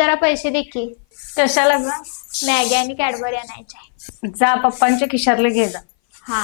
जरा पैसे दे की. कशाला ग? मॅगी आणि कॅडबरी आणायचे जा पप्पांच्या खिशातले घे जा. हा.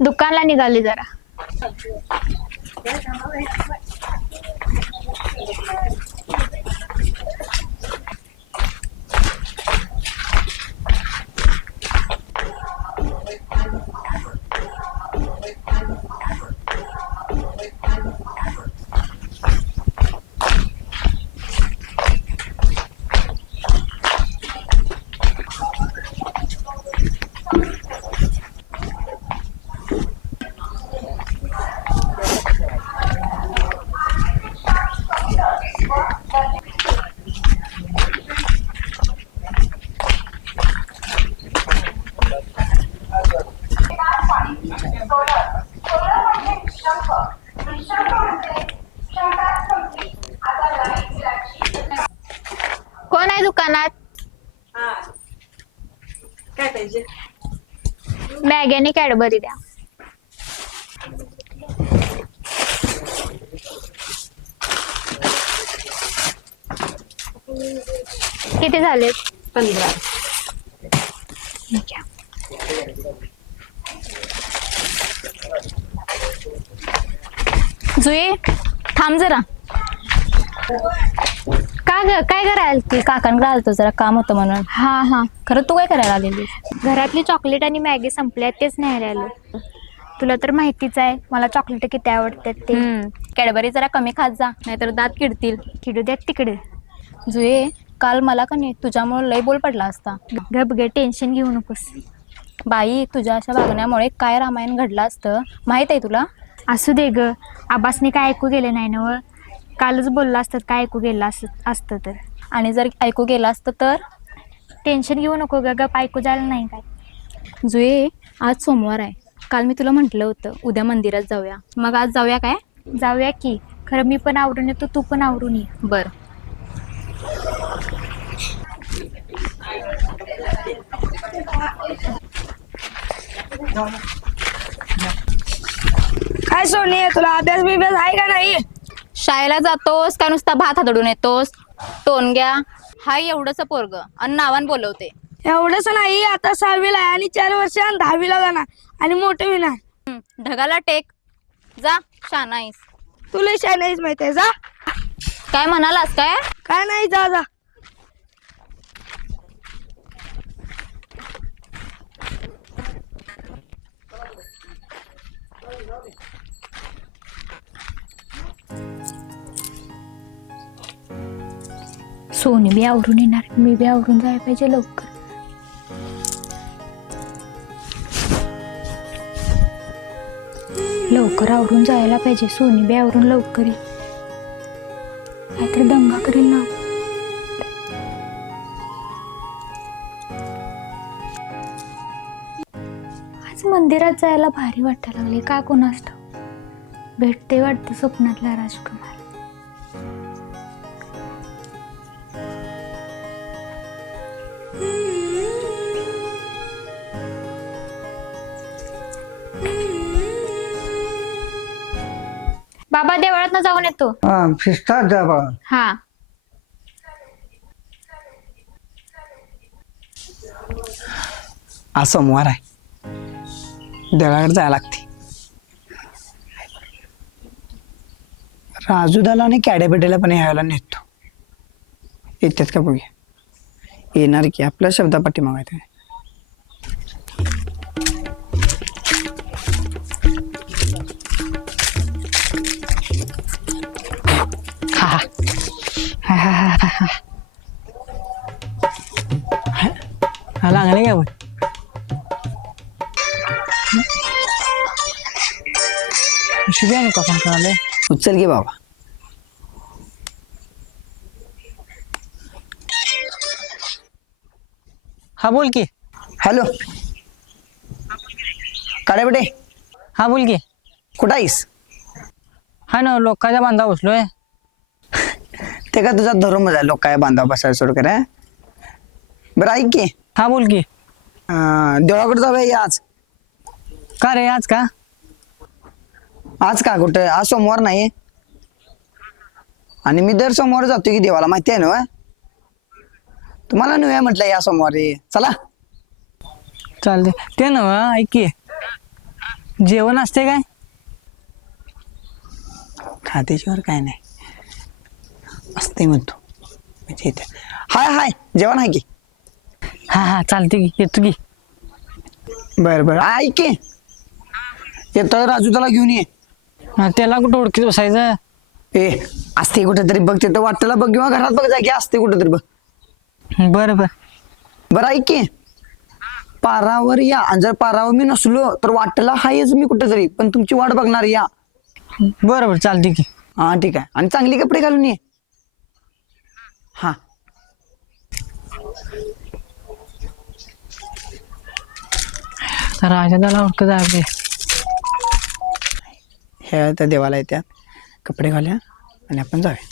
दुकानला निघाली जरा. दुकानात? काय पाहिजे? मॅगी आणि कॅडबरी द्या. किती झाले पंधरा. जुई थांब जरा. का ग काय करायला ती काकांकडे आलतो जरा काम होतं म्हणून. हा हा. खरं तू काय करायला आलेली? घरातली चॉकलेट आणि मॅगी संपल्या तेच न्यायला आलो. तुला तर माहितीच आहे मला चॉकलेट किती आवडतात ते. कॅडबरी जरा कमी खात जा नाहीतर दात किडतील. किडू द्यात तिकडे. जुये काल मला का नाही तुझ्यामुळे लय बोल पडला असता. गप गे टेन्शन घेऊ नकोस. बाई तुझ्या अशा वागण्यामुळे काय रामायण घडलं असतं माहीत आहे तुला? असू दे ग आबासने काय ऐकू गेलं नाही नवं. कालच बोललं असतं काय ऐकू गेलं असत असतं तर. आणि जर ऐकू गेलं असतं तर? टेन्शन घेऊ नको ग गप ऐकू जायला नाही काय. जुये आज सोमवार आहे. काल मी तुला म्हटलं होतं उद्या मंदिरात जाऊया. मग आज जाऊया काय? जाऊया की. खरं मी पण आवरून येतो तू पण आवरून ये. बरं. काय सोनी तुला अभ्यास बिभ्यास आहे का नाही? शाळेला जातोस का नुसता भात हातडून येतोस? टोनग्या हाय एवढंच पोरग. आणि नावान बोलवते. एवढंच नाही आता सहावीला आहे आणि चार वर्ष दहावीला जाणार आणि मोठे होणार. हं, ढगाला टेक. जा शानाईस. तुला शाय नाहीच माहिती आहे जा. काय म्हणालास काय? काय नाही जा जा. सोनी बी आवरून येणार. मी बी आवरून जायला पाहिजे लवकर. लवकर आवरून जायला पाहिजे. सोनी बी आवरून लवकर ये. नाहीतर दंगा करेल ना. आज मंदिरात जायला भारी वाटायला लागले का कोणास भेटते वाटतं स्वप्नातला राजकुमार. बाबा देवळात जाऊन येतो. हा शिस्तात जा बाळा हा. आज सोमवार आहे. देवळाकडे जायला लागते. राजूदाला आणि कॅडेबेटेला पण यायला नेतो. येतात का बघूया. येणार की आपल्या शब्दापाठी मागायचं उचल की बाबा. हा बोल की. हॅलो. काळे बेटे. हा बोल की. कुठं आहेस? हा ना लोकांच्या बांधा बसलोय. ते का तुझा धर्म आहे लोक काय बांधा बसायला सुरू करा बरं ऐक की. हा बोल की. अं, देवळाकडे जाऊया आज. का रे आज का? आज का कुठं? आज सोमवार नाही आणि मी दर सोमवार जातो की देवाला माहिती आहे ना? तुम्हाला नव्हे म्हटलं या सोमवारी. चला. चालते ते ना ऐक जेवण असते काय? खात्याशिवाय काय नाही. असते म्हणतो. म्हणजे इथे. हाय हाय. जेवण आहे की? हा हा. चालते की. येतो की. बरं बरं. ऐक की. येतो राजू त्याला घेऊन ये. हा, त्याला कुठं ओळखीत बसायचं? ए असते कुठेतरी बघ तिथं वाटेला बघ किंवा घरात बघ जा की असते कुठेतरी बघ. बरं बरं. बरं ऐक की. पारावर या. आणि जर पारावर मी नसलो तर वाटेला हायच मी कुठेतरी. पण तुमची वाट बघणार या. बरं बरं चालते की. हा ठीक आहे. आणि चांगले कपडे घालून ये. हा. राजा त्याला ओळखत आहे ह्या त्या देवाला येत्यात कपडे घालूया आणि आपण जाऊया.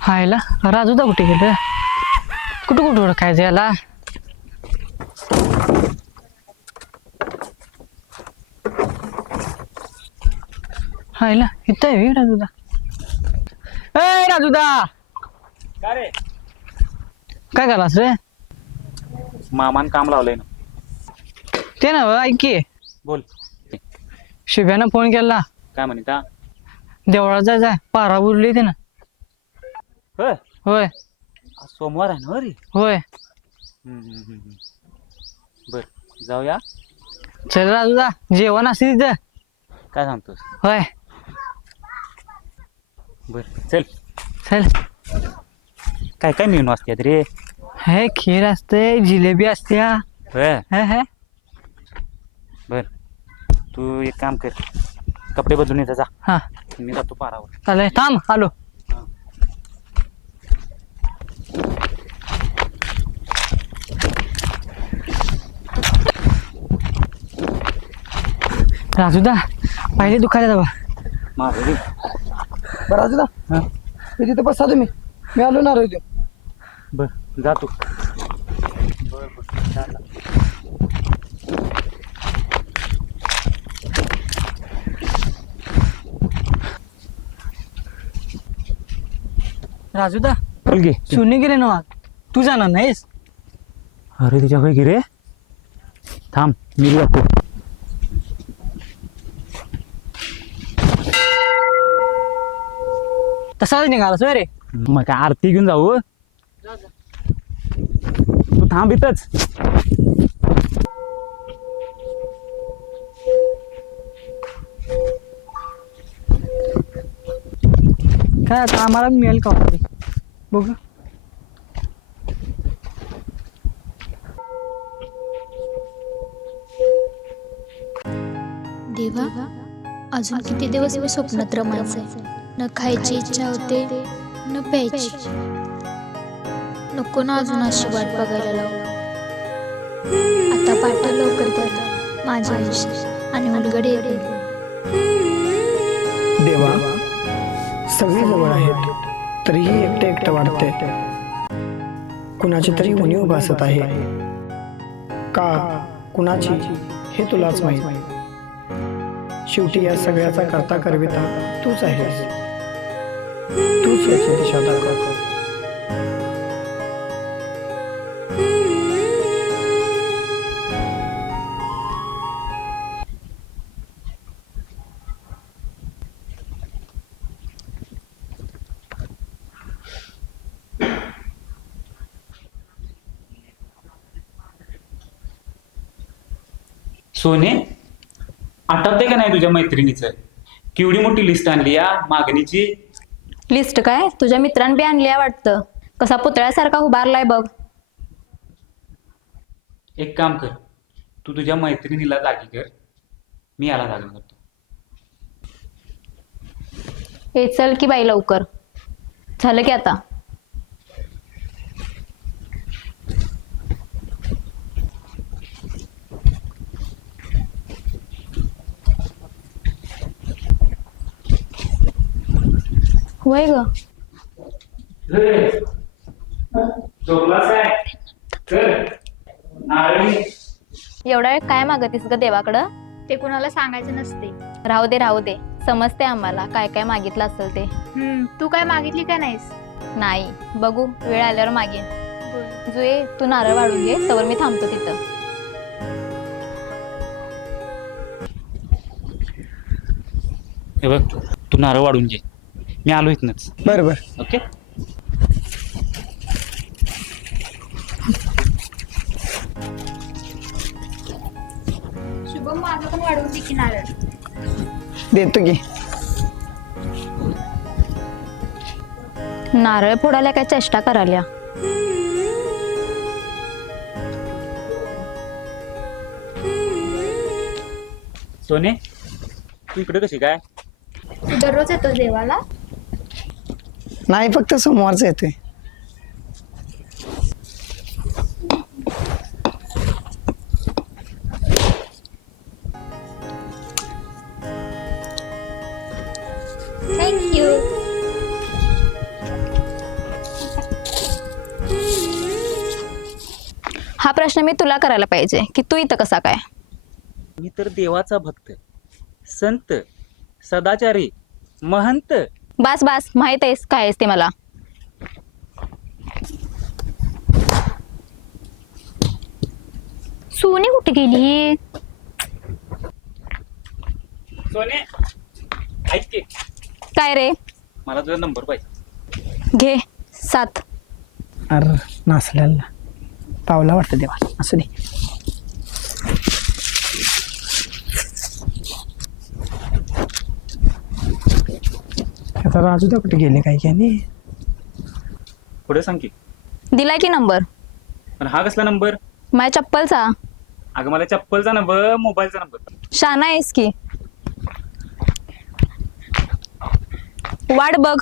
हायला राजू दा कुठे गेलं? कुठं कुठं ओळखायचं याला? हायला इथं आहे व्हय राजूदा. ए राजूदा! का रे? काय करास रे? मामान काम लावलंय ना. ते ना ऐक की. बोल. शिव्यानं फोन केला. काय म्हणता? देवळात जायचं पारा बुरली ते ना. होय? होय. आज सोमवार आहे ना रे. होय. बर जाऊया. चल राजूदा जेवण असते तिथं. काय सांगतोस? होय. बर. चल. चल. काय काय मेनू असतात रे? हे खीर असते जिलेबी होय? हे हे. बर. तू एक काम कर. कपडे बदलून येता जा हा. मी जातो पारावर. चालेल थांब. आलो. राजूदा पहिले दुखायला जावा. माझं रे बरं राजू दा. हा. मी तिथे बसा तुम्ही. मी आलो ना राजू. बर जा तू. बर बर जा. राजूदा बोल सुनी गेले ना तू जाणार नाहीस? अरे तुझ्या काय की रे थांब मी जातो. तसाच निघालास रे. मग काय आरती घेऊन जाऊ तू थांब इथंच. काय आता आम्हाला मिळेल का वगैरे? बघू. देवा अजून किती दिवस मी स्वप्नात रमायचंय? न खायची इच्छा होते न प्यायची. नको ना अजून अशी वाट बघायला लावू. आता पाठ लवकर द्या माझ्या आयुष्यात. आणि उलगडे येते देवा सगळी जवळ आहेत तरीही एकटं एकटं वाटते कुणाची तरी उणीव भासत आहे. का कुणाची हे तुलाच माहीत. शेवटी या सगळ्याचा करता करविता तूच आहेस. तूच याची दिशा दाखव सोने आठवते का नाही तुझ्या मैत्रिणीचं? केवढी मोठी लिस्ट आणली या मागणीची? लिस्ट काय? तुझ्या मित्रांनी बी आणली आहे वाटतं. कसा पुतळ्यासारखा उभारलाय बघ. एक काम कर. तू तुझ्या मैत्रिणीला जागी कर. मी याला जागी करतो. हे चल की बाई लवकर. झालं की आता. होय ग. एवढा वेळ काय मागतीस ग देवाकडं? ते कुणाला सांगायचं नसते. राहू दे राहू दे. समजते आम्हाला काय काय मागितलं असेल ते. हम्म, तू काय मागितली का नाहीस? नाही. बघू वेळ आल्यावर मागेन. जुए तू नारळ वाढून घे तवर मी थांबतो तिथं. हे बघ तू नारळ वाढून घे. मी आलो इथनच. बरं बरं ओके? शुभम माझं पण वाढवून दे की नारळ. देतो की. नारळ फोडायला काय चेष्टा करायला? सोने तू इकडे कशी काय? तू दररोज येतो देवाला? नाही फक्त सोमवारचं थँक्यू हा प्रश्न मी तुला करायला पाहिजे की तू इथं कसा काय? मी तर देवाचा भक्त संत सदाचारी महंत बास बास माहीत आहेस काय आहेस ते मला. सोनी कुठे गेली? सोने ऐक की. काय रे? मला तुझा नंबर पाहिजे. घे सात. अरे नाचल्याला पावला वाटतं देवा असू दे. आता राजू तर कुठे गेले काय की नाही? पुढे सांग की. दिलाय की नंबर. पण हा कसला नंबर? माझ्या चप्पलचा. अगं मला चप्पलचा नंबर मोबाईलचा नंबर. शाना आहेस की. वाट बघ.